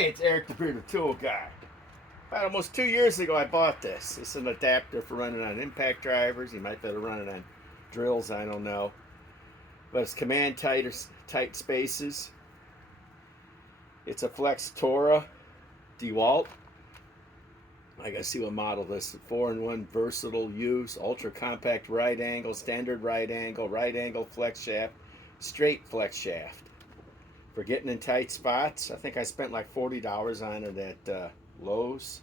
Hey, it's Eric the Bearded Tool Guy. About almost 2 years ago, I bought this. It's an adapter for running on impact drivers. You might be able to run it on drills, I don't know. But it's command tight spaces. It's a Flex Tora Dewalt. I gotta see what model this is. 4-in-1 versatile use, ultra compact right angle, standard right angle flex shaft, straight flex shaft. For getting in tight spots, I think I spent like $40 on it at Lowe's.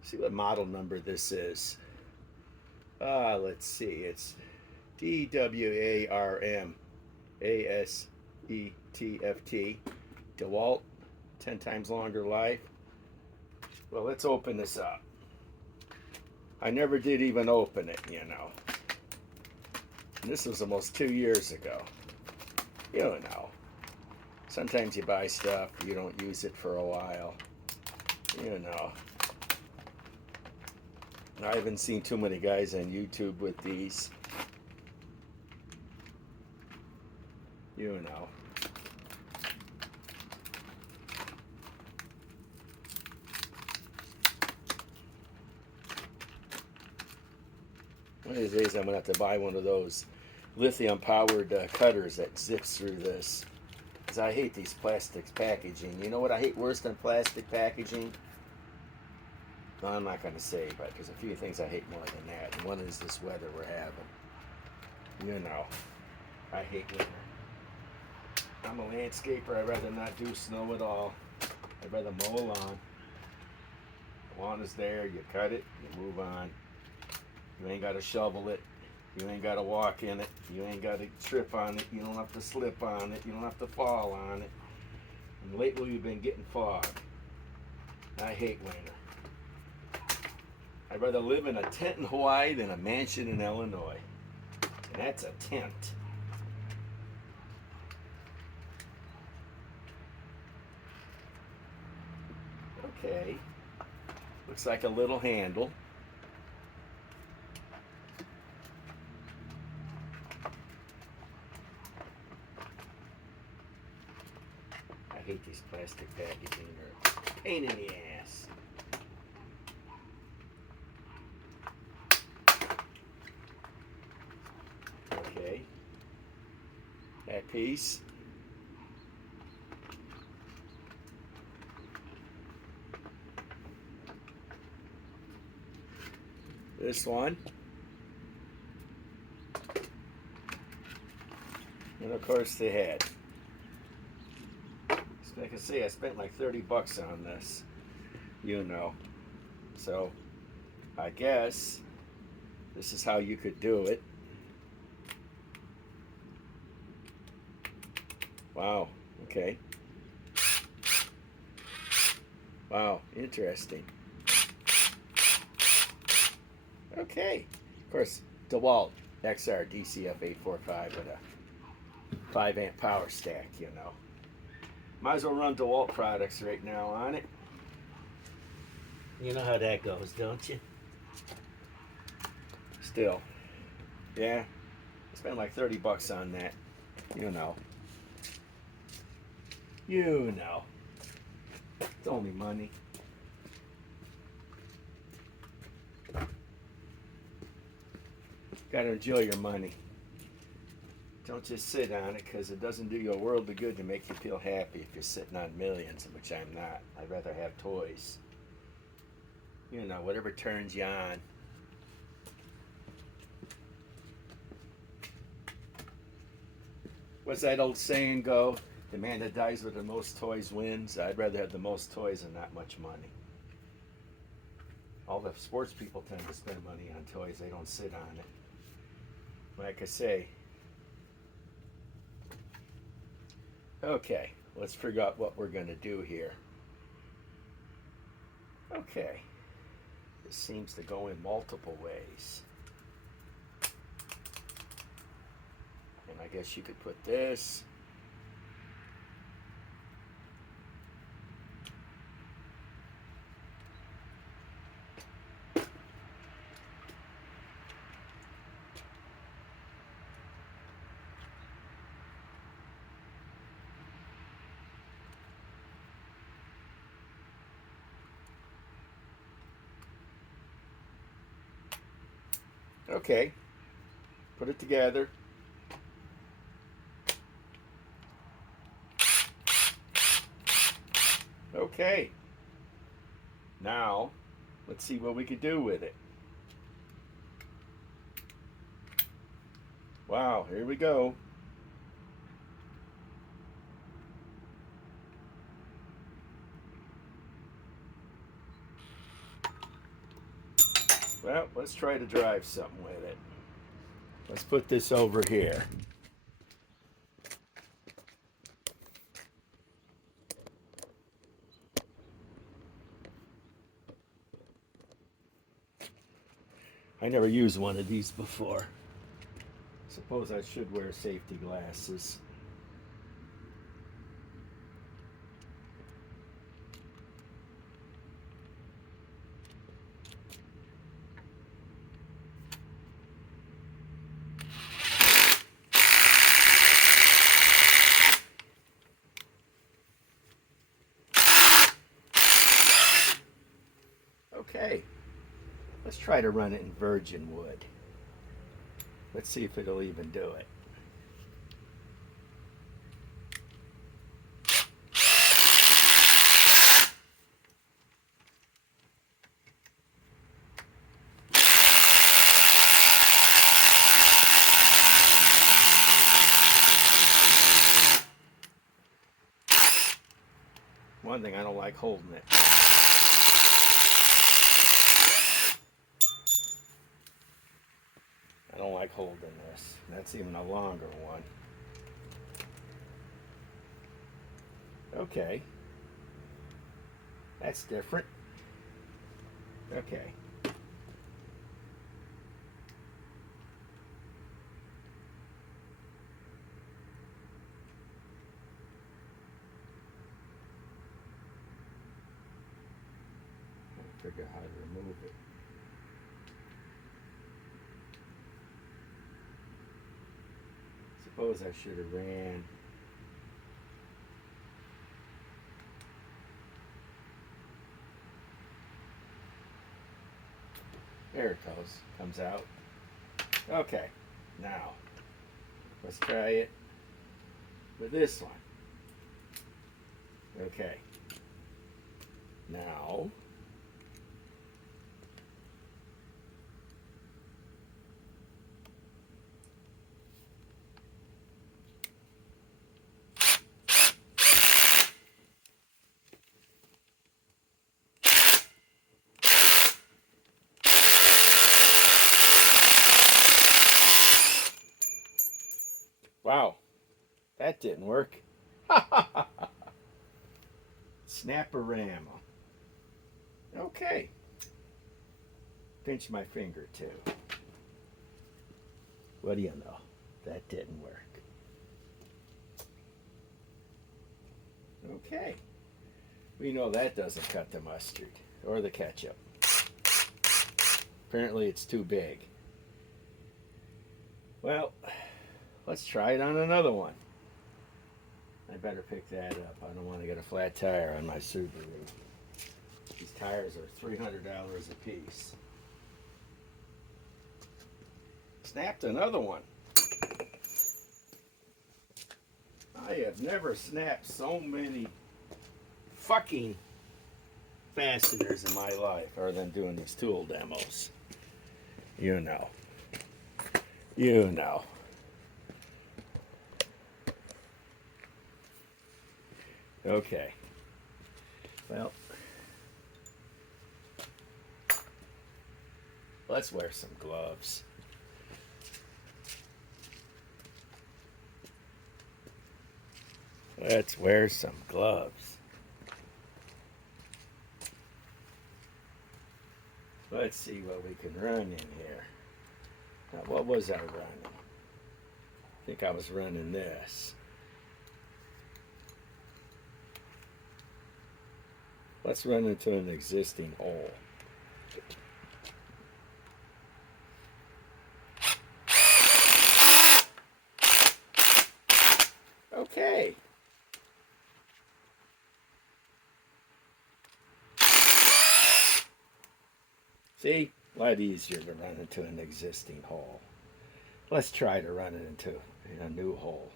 See what model number this is. Let's see. It's DWARM ASETFT. DeWalt, 10 times longer life. Well, let's open this up. I never did even open it, you know. And this was almost 2 years ago. You know. Sometimes you buy stuff, you don't use it for a while. You know. I haven't seen too many guys on YouTube with these. You know. One of these days I'm going to have to buy one of those lithium powered cutters that zips through this. Because I hate these plastics packaging. You know what I hate worse than plastic packaging? No, I'm not going to say, but there's a few things I hate more than that. And one is this weather we're having. You know, I hate winter. I'm a landscaper. I'd rather not do snow at all. I'd rather mow a lawn. The lawn is there. You cut it. You move on. You ain't got to shovel it. You ain't got to walk in it. You ain't got to trip on it. You don't have to slip on it. You don't have to fall on it. And lately we've been getting fog. I hate winter. I'd rather live in a tent in Hawaii than a mansion in Illinois. And that's a tent. Okay. Looks like a little handle. I hate these plastic packaging. They're a pain in the ass. Okay. That piece. This one. And of course the head. So I can see I spent like 30 bucks on this. You know. So I guess this is how you could do it. Wow. Okay. Wow. Interesting. Okay. Of course, Dewalt XR DCF 845 with a 5 amp power stack, you know. Might as well run Dewalt products right now on it. You know how that goes, don't you? Still. Yeah. I spent like 30 bucks on that. You know. You know. It's only money. Gotta enjoy your money. Don't just sit on it, because it doesn't do you a world of good to make you feel happy if you're sitting on millions, which I'm not. I'd rather have toys. You know, whatever turns you on. What's that old saying go? The man that dies with the most toys wins. I'd rather have the most toys and not much money. All the sports people tend to spend money on toys. They don't sit on it. Like I say. Okay, let's figure out what we're going to do here. Okay. This seems to go in multiple ways. And I guess you could put this. Okay, put it together. Okay, now let's see what we could do with it. Wow, here we go. Well, let's try to drive something with it. Let's put this over here. I never used one of these before. Suppose I should wear safety glasses. Okay, let's try to run it in virgin wood. Let's see if it'll even do it. One thing, I don't like holding it. I don't like holding this. That's even a longer one. Okay. That's different. Okay. I'll figure out how to remove it. Suppose I should have ran. There it goes. Comes out. Okay. Now, let's try it with this one. Okay. Now, wow, that didn't work. Snap-a-rama. Okay. Pinch my finger too. What do you know? That didn't work. Okay. We know that doesn't cut the mustard or the ketchup. Apparently it's too big. Well, let's try it on another one. I better pick that up. I don't want to get a flat tire on my Subaru. These tires are $300 a piece. Snapped another one. I have never snapped so many fucking fasteners in my life other than doing these tool demos. You know. You know. Okay. Well, let's wear some gloves. Let's wear some gloves. Let's see what we can run in here. Now, what was I running? I think I was running this. Let's run into an existing hole. Okay. See? A lot easier to run into an existing hole. Let's try to run it into a new hole.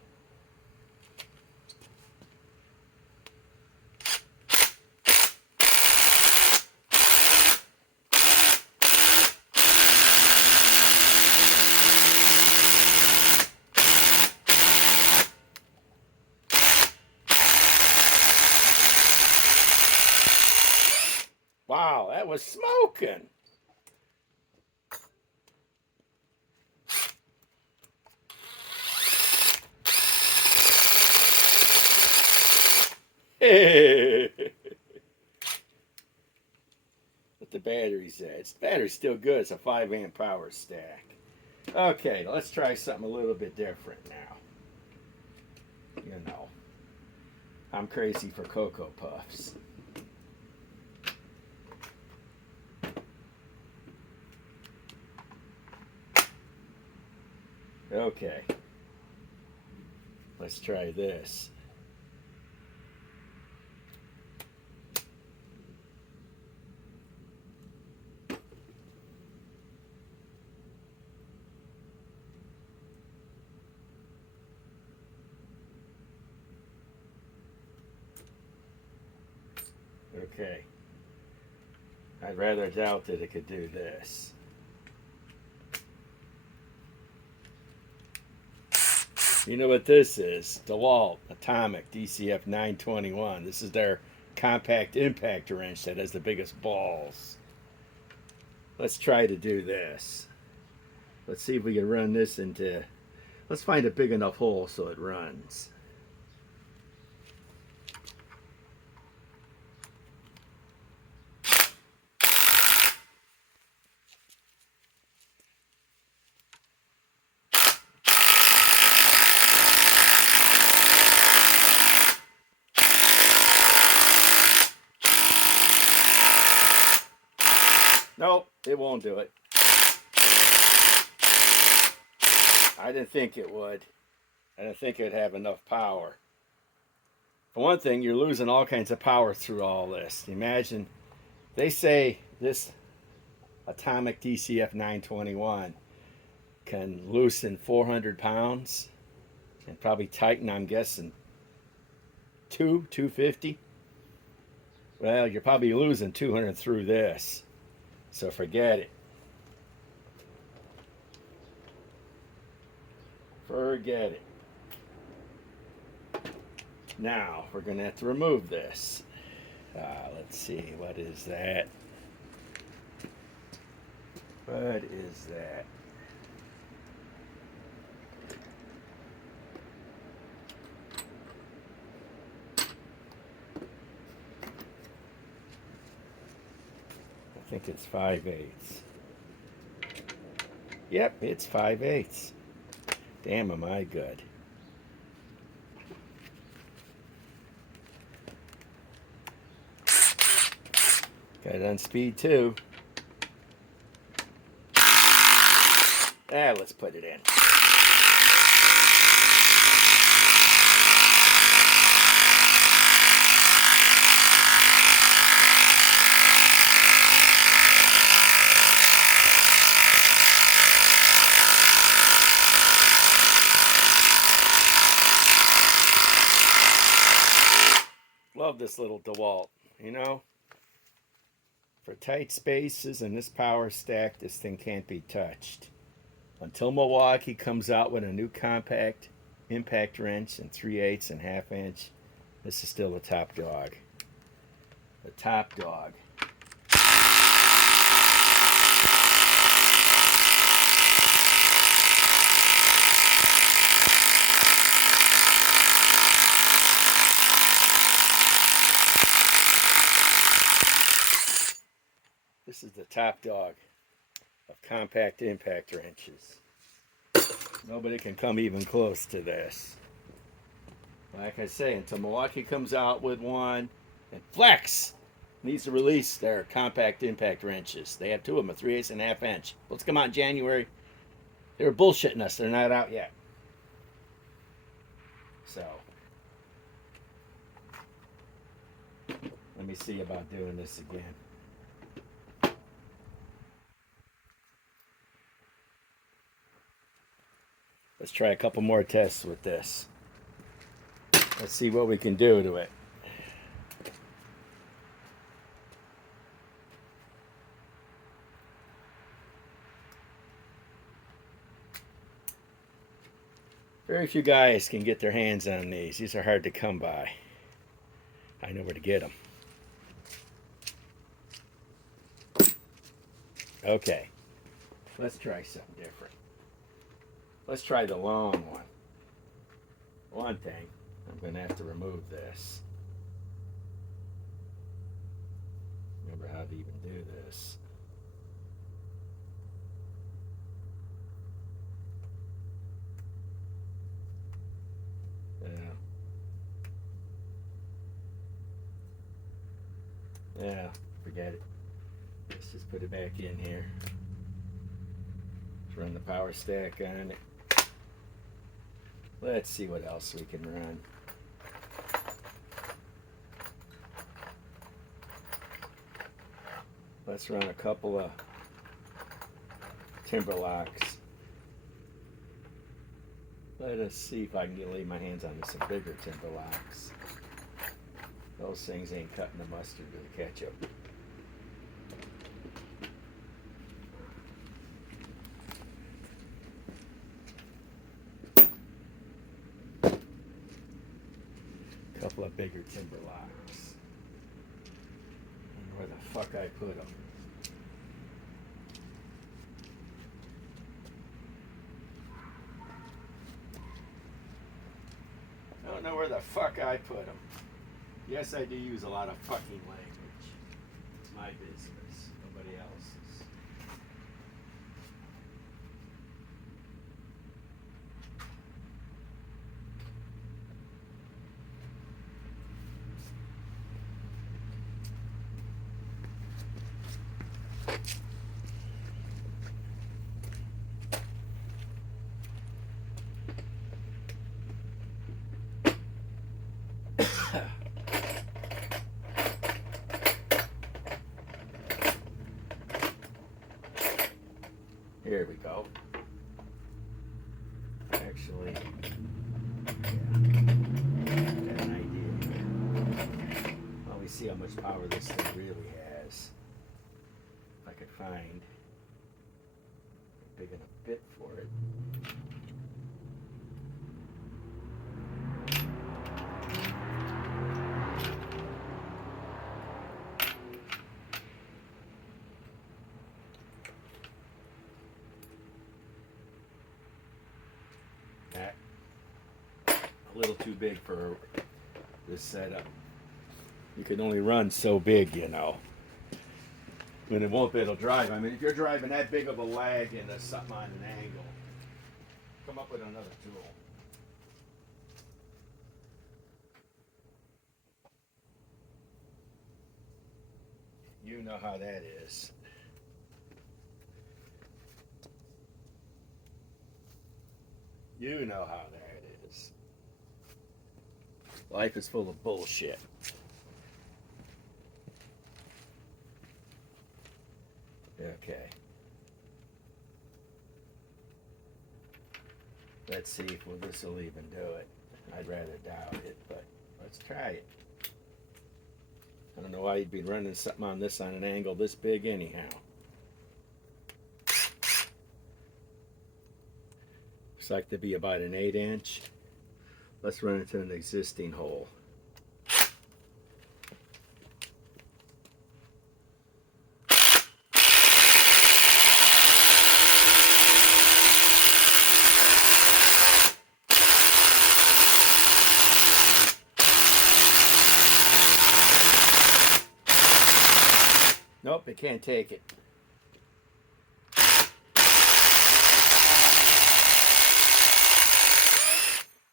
Wow, that was smoking. What the battery's at? The battery's still good. It's a 5-amp power stack. Okay, let's try something a little bit different now. You know, I'm crazy for Cocoa Puffs. Okay, let's try this. Okay, I'd rather doubt that it could do this. You know what this is? Dewalt Atomic DCF 921. This is their compact impact wrench that has the biggest balls. Let's try to do this. Let's see if we can run this into... Let's find a big enough hole so it runs. Nope, it won't do it. I didn't think it would. I didn't think it would have enough power. For one thing, you're losing all kinds of power through all this. Imagine, they say this Atomic DCF 921 can loosen 400 pounds and probably tighten, I'm guessing, 250. Well, you're probably losing 200 through this. So forget it. Forget it. Now, we're going to have to remove this. Let's see, what is that? What is that? I think it's 5/8. Yep, it's 5/8. Damn, am I good. Got it on speed 2. Let's put it in. Love this little Dewalt, you know. For tight spaces and this power stack, this thing can't be touched. Until Milwaukee comes out with a new compact impact wrench in 3/8 and 1/2 inch, this is still the top dog. The top dog. This is the top dog of compact impact wrenches. Nobody can come even close to this. Like I say, until Milwaukee comes out with one, and Flex needs to release their compact impact wrenches. They have 2 of them, a 3/8 and 1/2 inch. Let's come out in January. They were bullshitting us. They're not out yet. So, let me see about doing this again. Let's try a couple more tests with this. Let's see what we can do to it. Very few guys can get their hands on these. These are hard to come by. I know where to get them. Okay, let's try something different. Let's try the long one. One thing, I'm going to have to remove this. Remember how to even do this. Yeah, forget it. Let's just put it back in here. Let's run the power stack on it. Let's see what else we can run. Let's run a couple of timber locks. Let us see if I can lay my hands on some bigger timber locks. Those things ain't cutting the mustard or the ketchup. Couple of bigger timber locks. I wonder where the fuck I put them. I don't know where the fuck I put them. Yes, I do use a lot of fucking language. It's my business, nobody else's. Here we go. Actually, yeah, got an idea here. Well, we see how much power this thing really has. If I could find a big enough bit for it. A little too big for this setup. You can only run so big, you know. When it won't be able to drive. I mean, if you're driving that big of a lag into something on an angle, come up with another tool. You know how that is. You know how that is. Life is full of bullshit. Okay. Let's see if this will even do it. I'd rather doubt it, but let's try it. I don't know why you'd be running something on this on an angle this big anyhow. Looks like to be about an 8-inch. Let's run into an existing hole. Nope, it can't take it.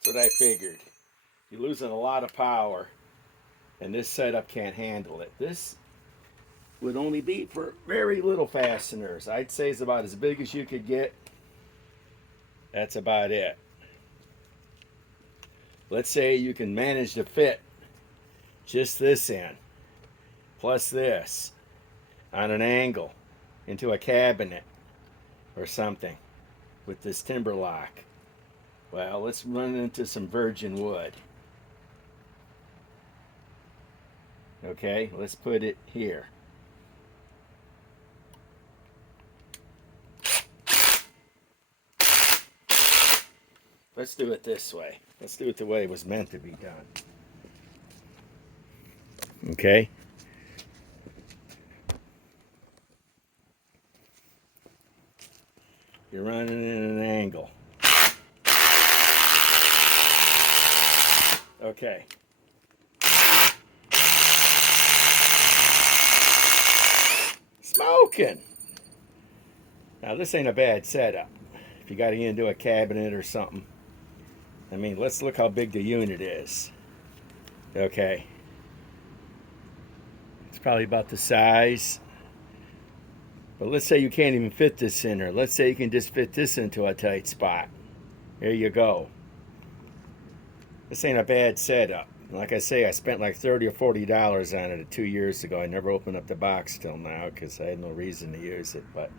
That's what I figured. You're losing a lot of power, and this setup can't handle it. This would only be for very little fasteners. I'd say it's about as big as you could get. That's about it. Let's say you can manage to fit just this in, plus this, on an angle, into a cabinet or something with this timber lock. Well, let's run into some virgin wood. Okay, let's put it here. Let's do it this way. Let's do it the way it was meant to be done. Okay? You're running in an angle. Okay. Smoking! Now this ain't a bad setup. If you got to get into a cabinet or something. I mean, let's look how big the unit is. Okay. It's probably about the size. But let's say you can't even fit this in there. Let's say you can just fit this into a tight spot. There you go. This ain't a bad setup. Like I say, I spent like $30 or $40 on it 2 years ago. I never opened up the box till now because I had no reason to use it. But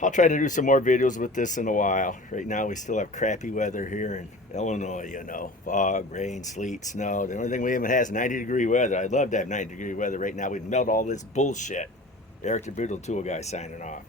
I'll try to do some more videos with this in a while. Right now we still have crappy weather here in Illinois, you know. Fog, rain, sleet, snow. The only thing we even have is 90-degree weather. I'd love to have 90-degree weather right now. We'd melt all this bullshit. Eric the Brutal Tool Guy signing off.